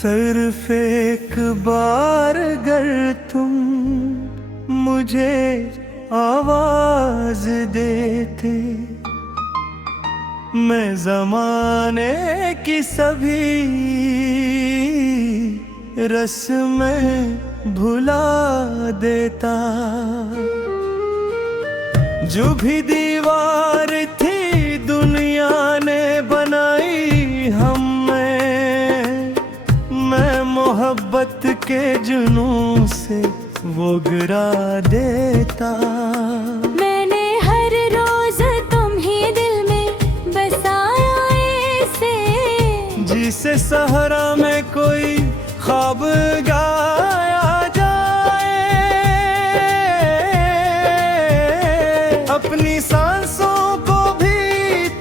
सिर्फ एक बार अगर तुम मुझे आवाज देते, मैं ज़माने की सभी रस्में भुला देता। जो भी दीवार थी दुनिया ने बनाई हम में, मैं मोहब्बत के जुनून से वो गिरा देता। मैंने हर रोज तुम ही दिल में बसाया ऐसे, जिसे सहरा में कोई ख्वाब गाया जाए। अपनी सांसों को भी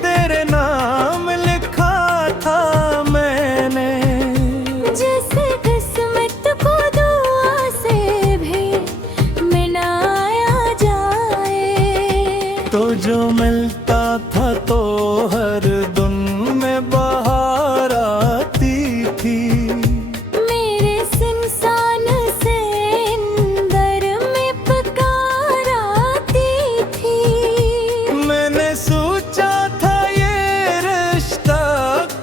तेरे नाम लिखा था मैंने, जैसे किस्मत को दुआ से भी मिलाया जाए। तो जो मिलता था तो हर दिन में बाहर आती थी। मेरे इंसान से अंदर में पुकार आती थी। मैंने सोचा था ये रिश्ता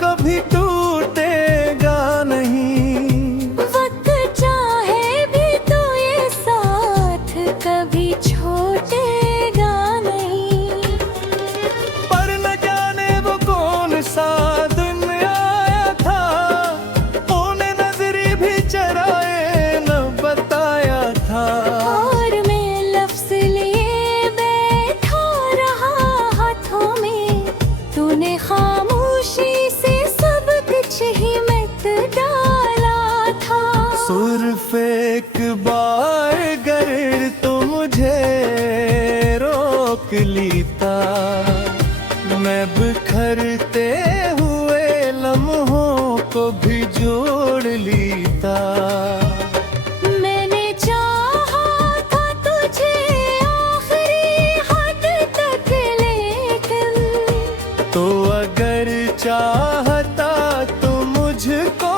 कभी टूटेगा नहीं, वक्त चाहे भी तो ये साथ कभी छोड़ेगा नहीं। पर न जाने वो कौन सा दिन आया था, उन्हें नजरी भी चराए न बताया था। और मैं लफ्ज़ लिए बैठा रहा हाथों में, तूने खामोशी से सब कुछ ही मिट डाला था। सिर्फ एक बार अगर तो मुझे रोक लेता, मैं बिखरते हुए लम्हों को भी जोड़ लेता। मैंने चाहा था तुझे आखिरी हद तक, लेकिन तो अगर चाहता तो मुझको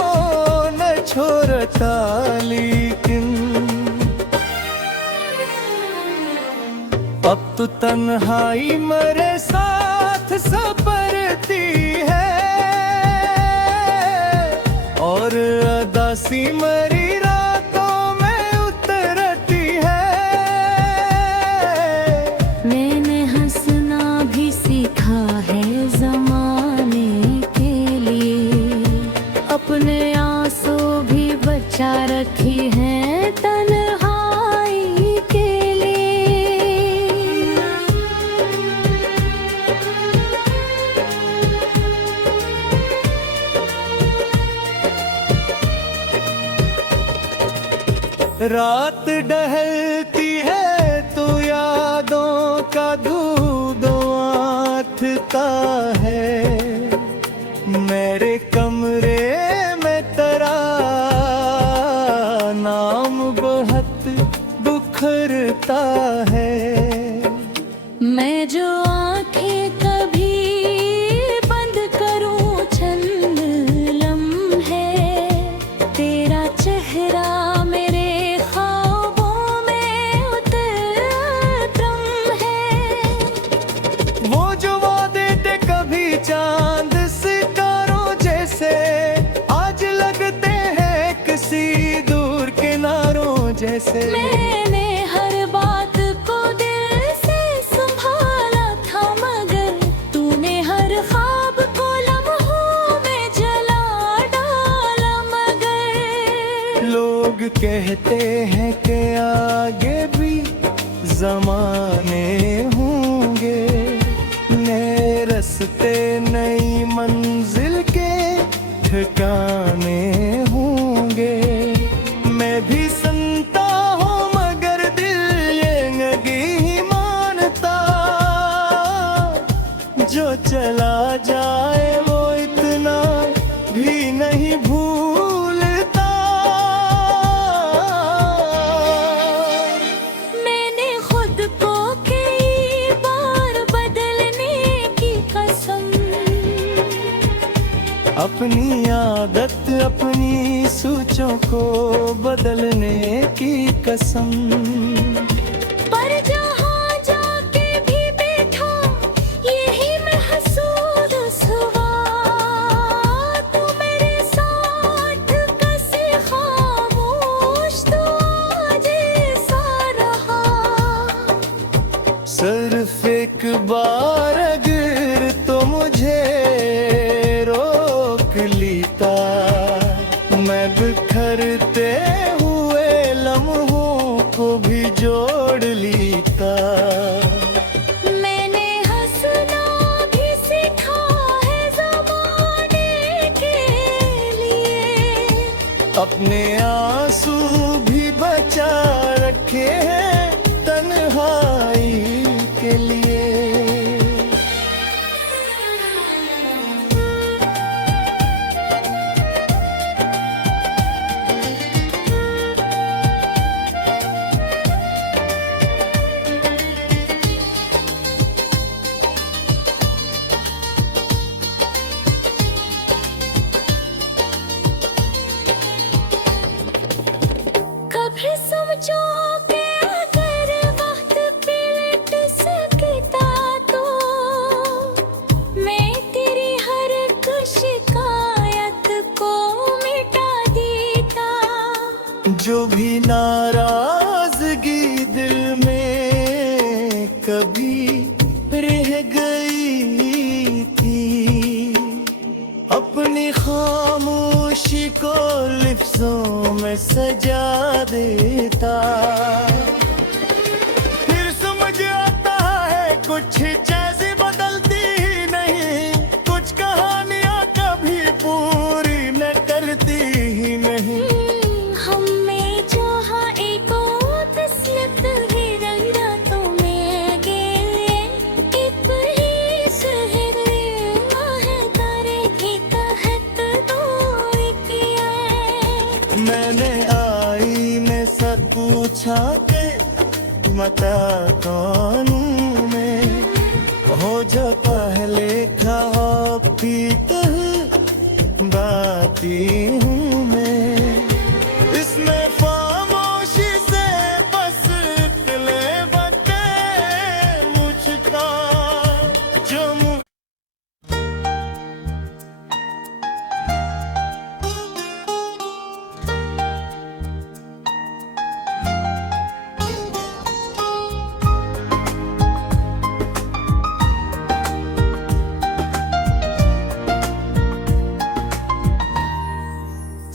न छोड़ता, लेकिन अब तो तन्हाई मेरे साथ सफरती है, और अदासी मेरी रातों में उतरती है। मैंने हंसना भी सीखा है ज़माने के लिए, अपने आंसू भी बचा रखी हैं तन्हाई के लिए। रात ढलती है तो यादों का दूध आथता है, मेरे कमरे में तेरा नाम बहुत बिखरता है। मैं जो आंखें कभी बंद करूं चंद लम्हे, तेरा चेहरा मेरे ख्वाबों में उतरम है। वो जो वादे थे कभी चांद सितारों जैसे, आज लगते हैं किसी दूर किनारों जैसे। मैंने हर बात को दिल से संभाला था, मगर तूने हर ख्वाब को लम्हों में जला डाला। मगर लोग कहते हैं कि आगे भी जमाने होंगे, नए रास्ते नई मंजिल के ठिकाने होंगे। मैं भी सुनता हूँ मगर दिल ये नहीं मानता, जो चला जाए वो इतना भी नहीं भूलता। मैंने खुद को कई बार बदलने की कसम अपनी आदत अपनी सोचों को बदलने की कसम। पर जहाँ जाके भी बैठा यही महसूस हुआ, तू मेरे साथ कैसे खामोश तो आज ऐसा रहा। सिर्फ एक बार अगर तो मुझे रोक लेता, मैं बिखरते हुए लम्हों को भी जोड़ लेता। मैंने हंसना भी सीखा है ज़माने के लिए, अपने आंसू भी बचा रखे हैं तन्हाई के लिए। कभी समझो कि अगर वक्त पलट सकता तो मैं तेरी हर एक शिकायत को मिटा देता। जो भी नाराजगी दिल में कभी रह गई थी, अपनी खामोशी को लिफ्ज़ों में सजा देता। फिर समझ आता है कुछ चीज़ें बदलती ही नहीं, कुछ कहानियाँ कभी पूरी न करती ही नहीं। हमें जहाँ एक तस्लत ही रंगा तो मैं गे एक ही शहर है तारे की तहत दूर किया। मैंने आईने से पूछा कि मता कौन मैं, हो जो पहले ख्वाब की बाती हूँ मैं। इसमें खामोशी से बस इतने बते मुझका जो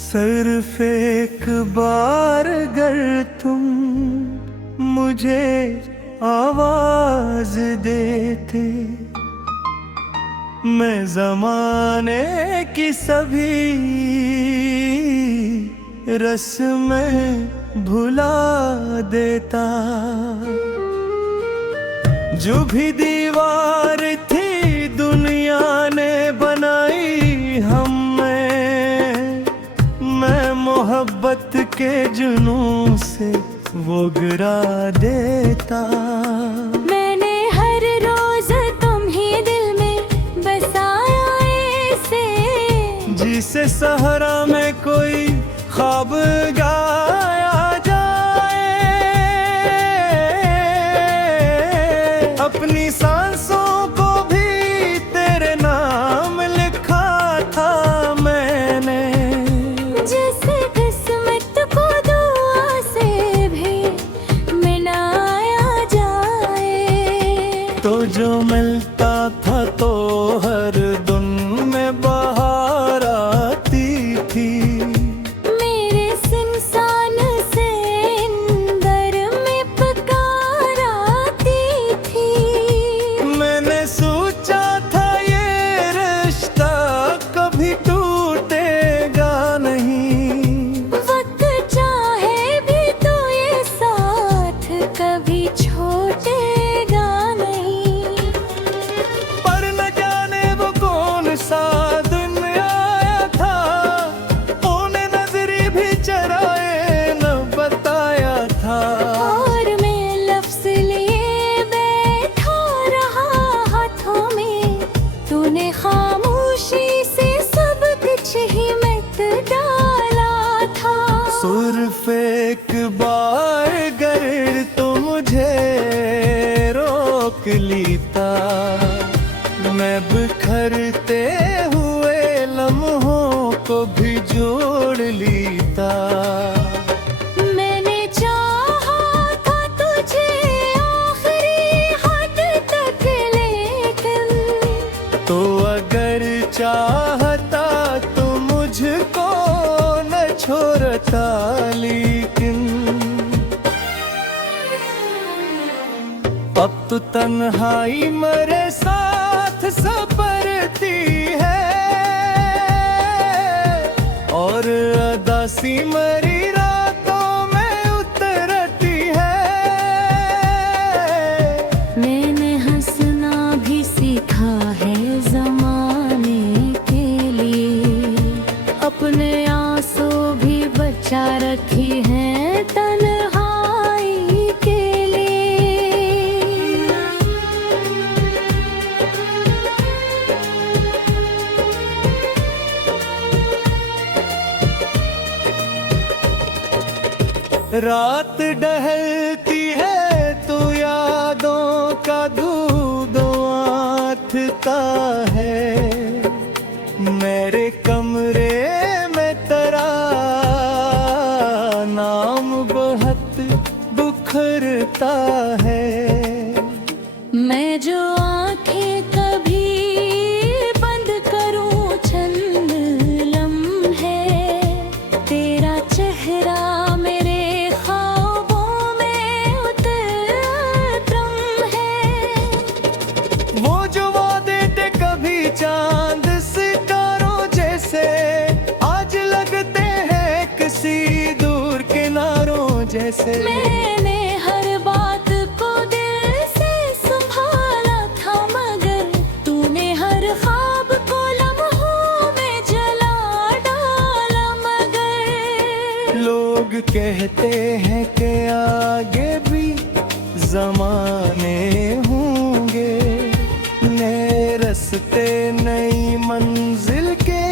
सिर्फ एक बार अगर तुम मुझे आवाज देते, मैं जमाने की सभी रस्में भुला देता। जो भी दीवार थी दुनिया ने बनाई हम में, मैं मोहब्बत के जुनून से वो गिरा देता। मैंने हर रोज तुम ही दिल में बसाया ऐसे, जिसे सहरा में कोई ख्वाब गाया जाए। अपनी सांसों को भी तेरे नाम लिखा था मैंने। जैसे किस्मत को दुआ से भी मिलाया जाए। तो जो मिलता था तो हर धुन में बहार आती थी। मेरे इंसान से अंदर में पुकार आती थी। मैंने सोचा था ये रिश्ता कभी टूटेगा नहीं। वक्त चाहे भी तो ये साथ कभी छोड़ेगा नहीं। पर न जाने वो कौन सा दिन आया था, उन्हें नजरी भी चराए न बताया था। और मैं लफ्ज़ लिए बैठा रहा हाथों में, तूने खामोशी से सब मैं बिखरते हुए लम्हों को भी जोड़ लेता। मैंने चाहा था तुझे आखिरी हद तक, लेकिन तो अगर चाहता तो मुझको न छोड़ता, लेकिन अब तो तन्हाई मेरे साथ सफरती है, और अदासी मेरी रातों में उतरती है। मैंने हंसना भी सीखा है ज़माने के लिए, अपने आंसू भी बचा रखी है तन्हाई के लिए। रात ढलती है तो यादों का दूध आथता है, मेरे कमरे में तेरा नाम बहुत बुखरता है। मैं जो आंखें कभी बंद करूं चंद लम्हे, तेरा चेहरा मेरे ख्वाबों में उतरम है। वो जो वादे थे कभी चांद सितारों जैसे, आज लगते हैं किसी दूर किनारों जैसे। मैंने हर बात को दिल से संभाला था, मगर तूने हर ख्वाब को लम्हों में जला डाला। मगर लोग कहते हैं कि आगे भी ज़माने होंगे, नए रास्ते नई मंजिल के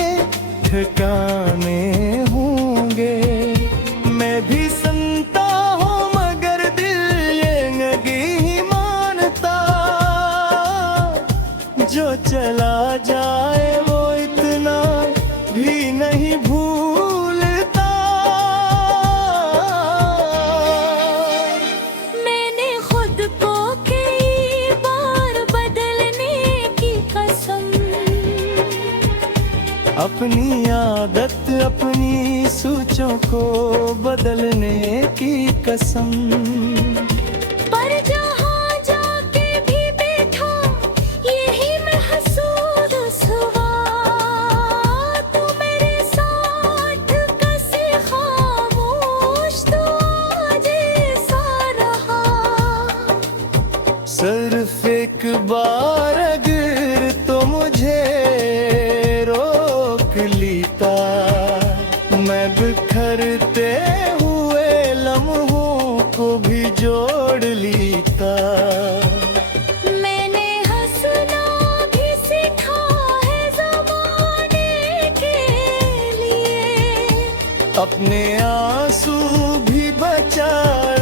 ठिकाने होंगे। मैं भी सुनता हूँ मगर दिल ये नहीं मानता, जो चला जाए वो इतना भी नहीं भूलता। मैंने खुद को कई बार बदलने की कसम, अपनी आदत अपनी सोचों को बदलने की कसम। पर जहाँ जाके भी बैठा यही महसूस हुआ, तू मेरे साथ कैसे खामोश, तू आज ऐसा रहा। सिर्फ एक बार अगर तो मुझे रोक लेता, मैं बिखरते हुए लम्हों को भी जोड़ लेता। मैंने हंसना भी सीखा है ज़माने के लिए, अपने आंसू भी बचा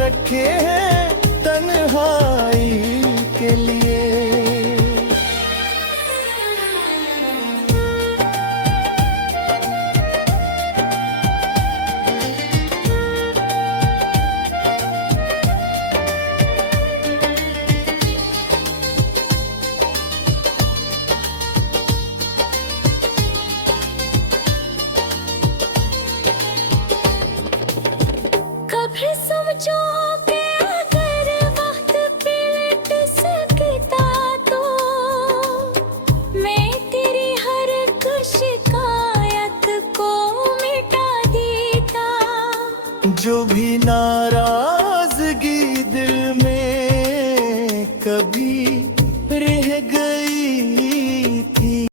रखे हैं तन्हाई के लिए। कभी समझो कि अगर वक्त पलट सकता तो मैं तेरी हर एक शिकायत को मिटा देता। जो भी नारा